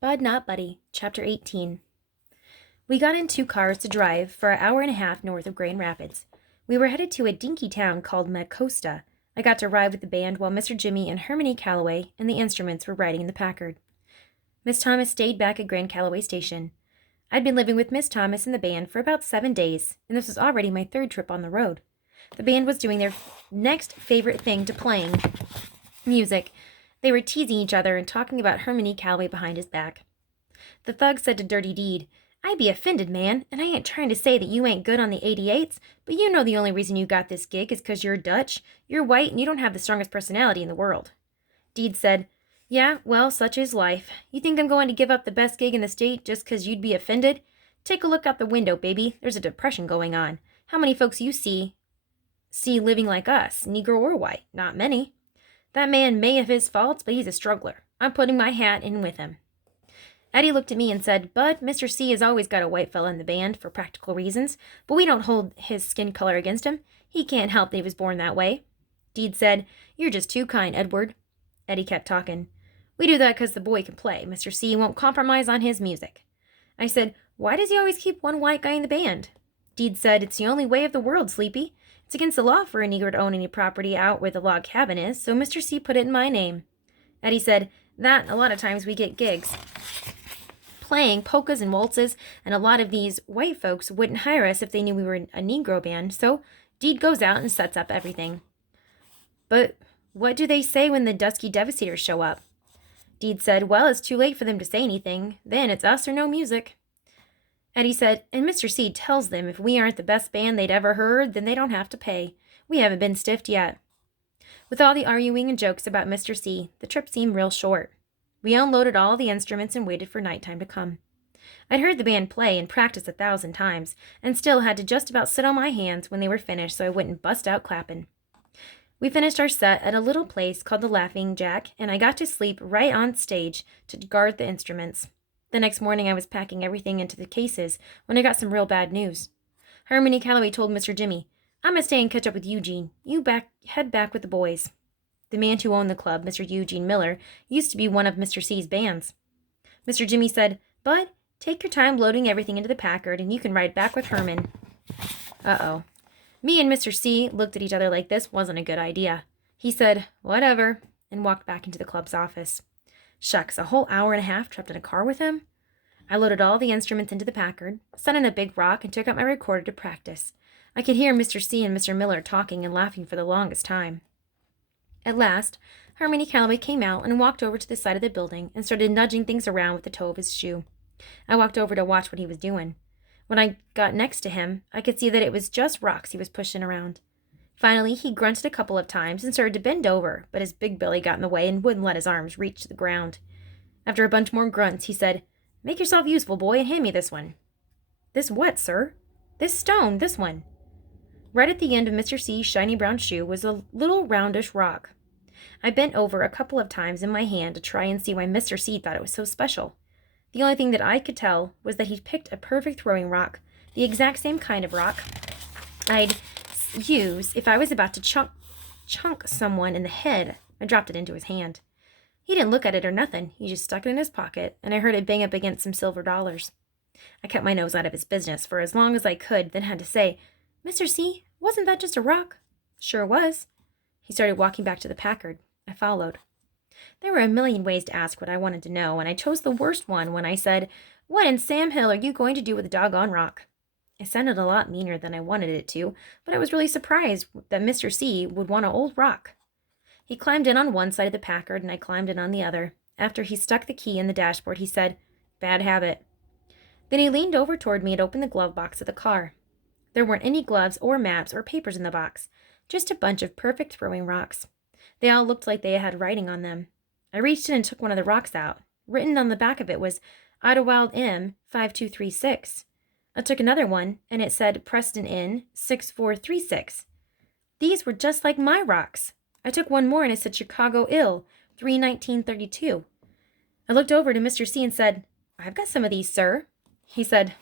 Bud Not Buddy, Chapter 18. We got in 2 cars to drive for an hour and a half north of Grand Rapids. We were headed to a dinky town called Mecosta. I got to ride with the band while Mr. Jimmy and Hermione Calloway and the instruments were riding in the Packard. Miss Thomas stayed back at Grand Calloway Station. I'd been living with Miss Thomas and the band for about 7 days, and this was already my 3rd trip on the road. The band was doing their next favorite thing to playing music. They were teasing each other and talking about Hermione Calloway behind his back. The thug said to Dirty Deed, "I be offended, man, and I ain't trying to say that you ain't good on the 88s, but you know the only reason you got this gig is 'cause you're Dutch, you're white, and you don't have the strongest personality in the world." Deed said, "Yeah, well, such is life. You think I'm going to give up the best gig in the state just 'cause you'd be offended? Take a look out the window, baby. There's a depression going on. How many folks you see living like us, Negro or white? Not many. That man may have his faults, but he's a struggler. I'm putting my hat in with him." Eddie looked at me and said, "Bud, Mr. C has always got a white fella in the band for practical reasons, but we don't hold his skin color against him. He can't help that he was born that way." Deed said, "You're just too kind, Edward." Eddie kept talking. "We do that 'cause the boy can play. Mr. C won't compromise on his music." I said, "Why does he always keep one white guy in the band?" Deed said, "It's the only way of the world, Sleepy. It's against the law for a Negro to own any property out where the log cabin is, so Mr. C put it in my name." Eddie said, "That, a lot of times we get gigs playing polkas and waltzes, and a lot of these white folks wouldn't hire us if they knew we were a Negro band, so Deed goes out and sets up everything." "But what do they say when the Dusky Devastators show up?" Deed said, "Well, it's too late for them to say anything. Then it's us or no music." Eddie said, "And Mr. C tells them if we aren't the best band they'd ever heard, then they don't have to pay. We haven't been stiffed yet." With all the arguing and jokes about Mr. C, the trip seemed real short. We unloaded all the instruments and waited for nighttime to come. I'd heard the band play and practice 1,000 times, and still had to just about sit on my hands when they were finished so I wouldn't bust out clapping. We finished our set at a little place called the Laughing Jack, and I got to sleep right on stage to guard the instruments. The next morning I was packing everything into the cases when I got some real bad news. Hermione Calloway told Mr. Jimmy, "I'm going to stay and catch up with Eugene. You head back with the boys." The man who owned the club, Mr. Eugene Miller, used to be one of Mr. C's bands. Mr. Jimmy said, "Bud, take your time loading everything into the Packard, and you can ride back with Herman." Uh-oh. Me and Mr. C looked at each other like this wasn't a good idea. He said, "Whatever," and walked back into the club's office. Shucks, a whole hour and a half trapped in a car with him? I loaded all the instruments into the Packard, sat in a big rock, and took out my recorder to practice. I could hear Mr. C and Mr. Miller talking and laughing for the longest time. At last, Hermione Calloway came out and walked over to the side of the building and started nudging things around with the toe of his shoe. I walked over to watch what he was doing. When I got next to him, I could see that it was just rocks he was pushing around. Finally, he grunted a couple of times and started to bend over, but his big belly got in the way and wouldn't let his arms reach the ground. After a bunch more grunts, he said, "Make yourself useful, boy, and hand me this one." "This what, sir?" "This stone, this one." Right at the end of Mr. C's shiny brown shoe was a little roundish rock. I bent over a couple of times in my hand to try and see why Mr. C thought it was so special. The only thing that I could tell was that he'd picked a perfect throwing rock, the exact same kind of rock I'd use if I was about to chunk someone in the head. I dropped it into his hand. He didn't look at it or nothing. He just stuck it in his pocket, and I heard it bang up against some silver dollars. I kept my nose out of his business for as long as I could, then had to say, "Mr. C, wasn't that just a rock?" "Sure was." He started walking back to the Packard. I followed. There were a million ways to ask what I wanted to know, and I chose the worst one when I said, "What in Sam Hill are you going to do with a doggone rock?" It sounded a lot meaner than I wanted it to, but I was really surprised that Mr. C would want an old rock. He climbed in on one side of the Packard, and I climbed in on the other. After he stuck the key in the dashboard, he said, "Bad habit." Then he leaned over toward me and opened the glove box of the car. There weren't any gloves or maps or papers in the box, just a bunch of perfect throwing rocks. They all looked like they had writing on them. I reached in and took one of the rocks out. Written on the back of it was Idlewild M 5236. I took another one, and it said Preston Inn 6436. These were just like my rocks. I took one more, and it said Chicago Ill 31932. I looked over to Mr. C and said, "I've got some of these, sir." He said,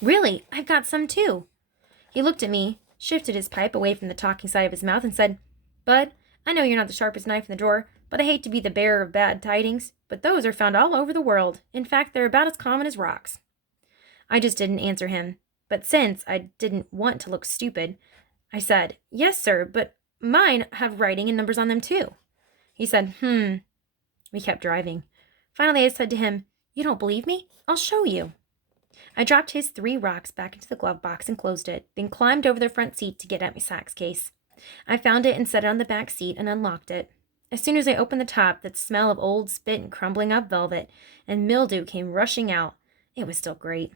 "Really, I've got some too." He looked at me, shifted his pipe away from the talking side of his mouth, and said, "Bud, I know you're not the sharpest knife in the drawer, but I hate to be the bearer of bad tidings, but those are found all over the world. In fact, they're about as common as rocks. I just didn't answer him. But since I didn't want to look stupid, I said, "Yes, sir, but mine have writing and numbers on them too." He said, We kept driving. Finally, I said to him, "You don't believe me? I'll show you." I dropped his 3 rocks back into the glove box and closed it, then climbed over the front seat to get at my sax case. I found it and set it on the back seat and unlocked it. As soon as I opened the top, that smell of old spit and crumbling up velvet and mildew came rushing out. It was still great.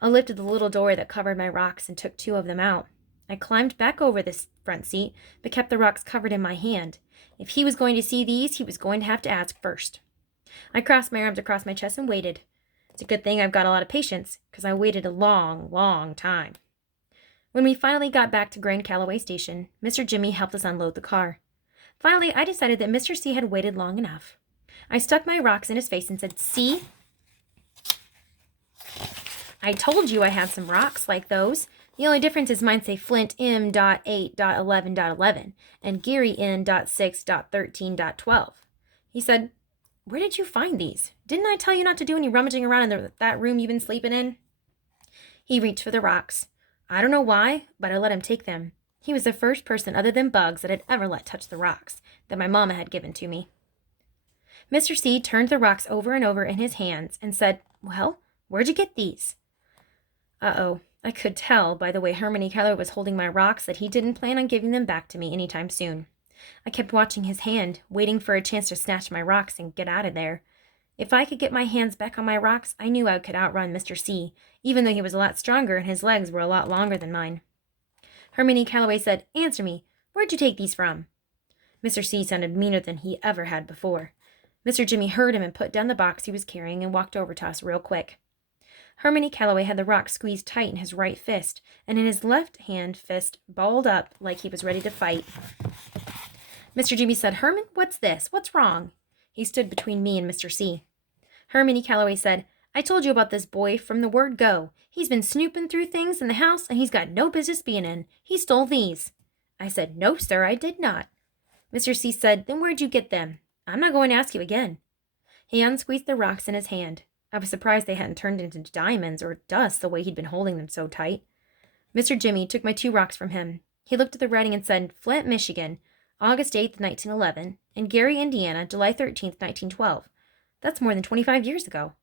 I lifted the little door that covered my rocks and took 2 of them out. I climbed back over this front seat, but kept the rocks covered in my hand. If he was going to see these, he was going to have to ask first. I crossed my arms across my chest and waited. It's a good thing I've got a lot of patience, because I waited a long, long time. When we finally got back to Grand Calloway Station, Mr. Jimmy helped us unload the car. Finally, I decided that Mr. C had waited long enough. I stuck my rocks in his face and said, "See? I told you I had some rocks like those. The only difference is mine say Flint M.8.11.11 and Geary N.6.13.12. He said, "Where did you find these? Didn't I tell you not to do any rummaging around in that room you've been sleeping in?" He reached for the rocks. I don't know why, but I let him take them. He was the first person other than Bugs that I'd ever let touch the rocks that my mama had given to me. Mr. C turned the rocks over and over in his hands and said, "Well, where'd you get these?" Uh-oh. I could tell by the way Hermione Keller was holding my rocks that he didn't plan on giving them back to me anytime soon. I kept watching his hand, waiting for a chance to snatch my rocks and get out of there. If I could get my hands back on my rocks, I knew I could outrun Mr. C, even though he was a lot stronger and his legs were a lot longer than mine. Hermione Calloway said, "Answer me. Where'd you take these from?" Mr. C sounded meaner than he ever had before. Mr. Jimmy heard him and put down the box he was carrying and walked over to us real quick. Hermione Calloway had the rock squeezed tight in his right fist, and in his left hand fist balled up like he was ready to fight. Mr. Jimmy said, "Herman, what's this? What's wrong?" He stood between me and Mr. C. Hermione Calloway said, "I told you about this boy from the word go. He's been snooping through things in the house, and he's got no business being in. He stole these." I said, "No, sir, I did not." Mr. C said, "Then where'd you get them? I'm not going to ask you again." He unsqueezed the rocks in his hand. I was surprised they hadn't turned into diamonds or dust the way he'd been holding them so tight. Mr. Jimmy took my 2 rocks from him. He looked at the writing and said, "Flint, Michigan, August 8th, 1911, and Gary, Indiana, July 13th, 1912. That's more than 25 years ago.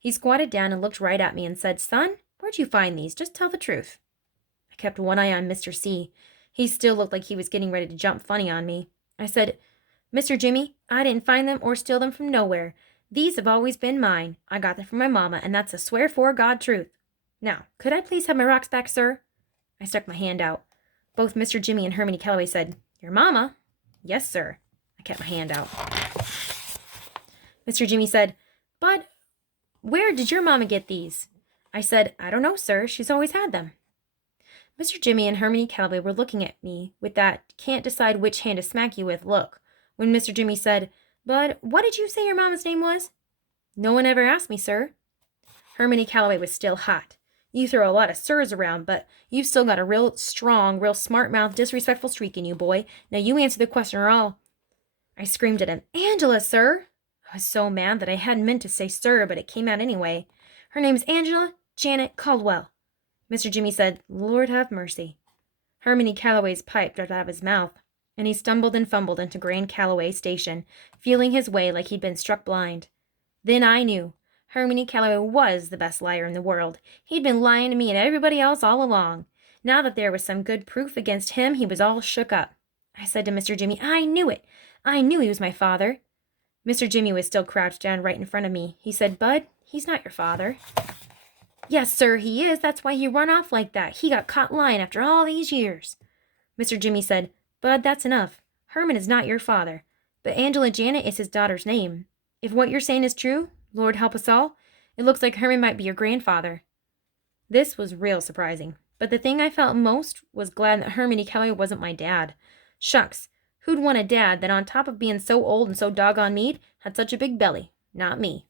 He squatted down and looked right at me and said, "Son, where'd you find these? Just tell the truth." I kept one eye on Mr. C. He still looked like he was getting ready to jump funny on me. I said, "Mr. Jimmy, I didn't find them or steal them from nowhere. These have always been mine. I got them from my mama, and that's a swear for God truth. Now, could I please have my rocks back, sir?" I stuck my hand out. Both Mr. Jimmy and Hermione Calloway said, "Your mama?" "Yes, sir." I kept my hand out. Mr. Jimmy said, "Bud, where did your mama get these?" I said, "I don't know, sir. She's always had them." Mr. Jimmy and Hermione Calloway were looking at me with that can't decide which hand to smack you with look when Mr. Jimmy said, "Bud, what did you say your mama's name was?" "No one ever asked me, sir." Hermione Calloway was still hot. "You throw a lot of sirs around, but you've still got a real strong, real smart-mouthed, disrespectful streak in you, boy. Now you answer the question or I'll—" I screamed at him, "Angela, sir!" I was so mad that I hadn't meant to say sir, but it came out anyway. "Her name's Angela Janet Caldwell." Mr. Jimmy said, "Lord have mercy." Hermione Calloway's pipe dropped out of his mouth, and he stumbled and fumbled into Grand Calloway Station, feeling his way like he'd been struck blind. Then I knew. Hermione Calloway was the best liar in the world. He'd been lying to me and everybody else all along. Now that there was some good proof against him, he was all shook up. I said to Mr. Jimmy, "I knew it. I knew he was my father." Mr. Jimmy was still crouched down right in front of me. He said, "Bud, he's not your father." "Yes, sir, he is. That's why he run off like that. He got caught lying after all these years." Mr. Jimmy said, "Bud, that's enough. Herman is not your father, but Angela Janet is his daughter's name. If what you're saying is true, Lord help us all, it looks like Herman might be your grandfather." This was real surprising, but the thing I felt most was glad that Hermione Keller wasn't my dad. Shucks, who'd want a dad that on top of being so old and so doggone mean, had such a big belly? Not me.